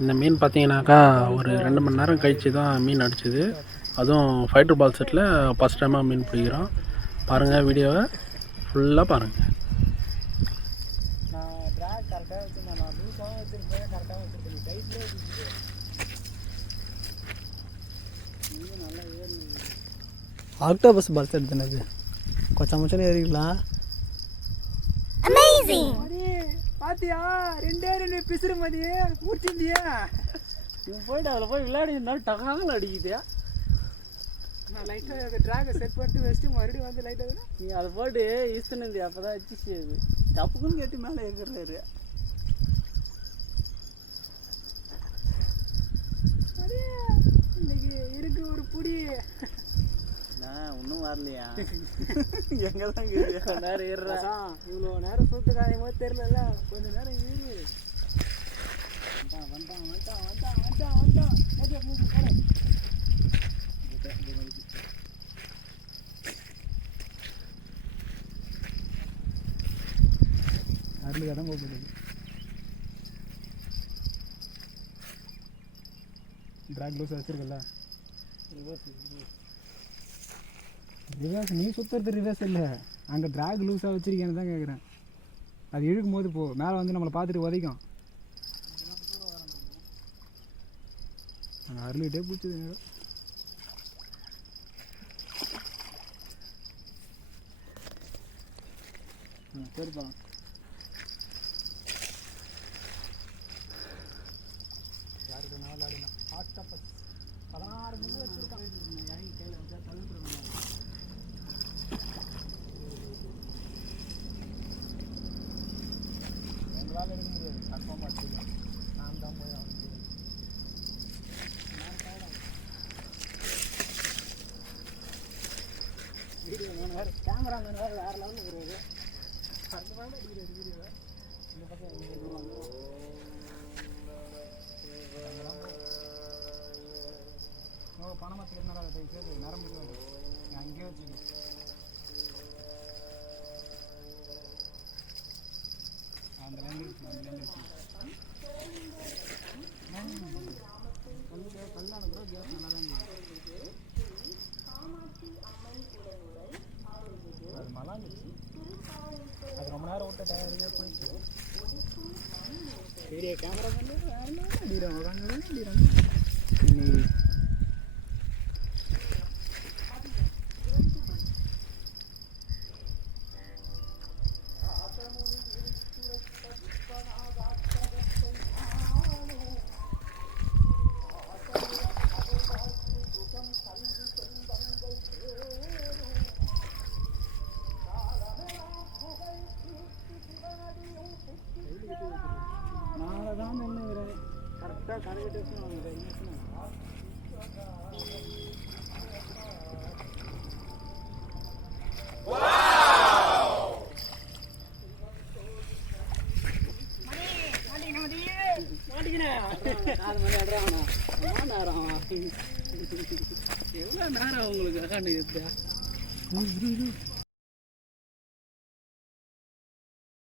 இந்த மீன் பார்த்தீங்கன்னாக்கா ஒரு 2 மணி நேரம் கழித்து தான் மீன் அடிச்சுது. அதுவும் ஃபைட்டர் பால் செட்டில் ஃபஸ்ட் டைமாக மீன் பிடிக்கிறோம். பாருங்கள், வீடியோவை ஃபுல்லாக பாருங்கள். ஆக்டோபஸ் பால் செட் தானே அது, கொச்சா மச்சானே ஏறிக்கலாம். பாத்தியா, 2 பிசுறு மதி முடிச்சிருந்தியா? போயிட்டு அதில் போய் விளையாடி இருந்தாலும் டகால் அடிக்குதியா. நான் லைட்டாக ட்ராகை செட் பண்ணிட்டு வச்சுட்டு மறுபடியும் வந்து லைட்டாக நீ அதை போட்டு ஈஸ்டனந்தி அப்போ தான் வச்சு அது தப்புக்குன்னு கேட்டு மேலே ஏற்கிறாரு. இன்னைக்கு இருக்கு ஒரு புடி. ஒன்றும் வரலையா? எங்கே தான் நேரம் ஏறுறா. இவ்வளோ நேரம் சூத்து காயும் போது தெரியல, கொஞ்சம் நேரம் ஏறு. அருள் இடம் போகுது. ட்ராக் லூஸ் வச்சிருக்கல, ரிவர்ஸ் நீ சுற்றுறது ரிவர்ஸ் இல்லை, அங்கே ட்ராக் லூஸாக வச்சுருக்கேன்னு தான் கேட்குறேன். அது இழுக்கும் போது மேலே வந்து நம்மளை பார்த்துட்டு உதைக்கும். நாங்கள் அருள்கிட்டே பிடிச்சது நேரம். சரிப்பா, யாருக்கு நாள் ஆடினா ஆக்டோபஸ் 16 முள்ளு வச்சுருக்கான். இறங்கி கையில் வச்சா தள்ளிட்டுருக்காங்க. எங்களால் எடுக்க முடியாது, கன்ஃபார்மாக வச்சுக்கலாம். நான் தான் போய் அவனுக்கு வீடியோ வேறு கேமராமேன் வேறு லெவலில் வருவாரு. அந்த மாதிரி வீடியோவை இந்த பக்கம் வருவாங்க. பணமரத்துக்கு இருந்தாலும் அதை சேர்த்து நரம்பு நான் அங்கேயே வச்சுக்கணும். அந்த லைன் கொஞ்சம் கல்லான கூட கேஸ் நல்லா தான் இருக்குது. அது மலாந்துச்சு, அது ரொம்ப நேரம் விட்ட டயர்டாக போயிடுச்சு. பெரிய கேமரா பண்ணி அடிக்கிறாங்க. நாளை தான் நின்றுக்கிறேன் கரெக்டாக கரைக்கிட்டு எவ்வளோ நேரம் உங்களுக்கு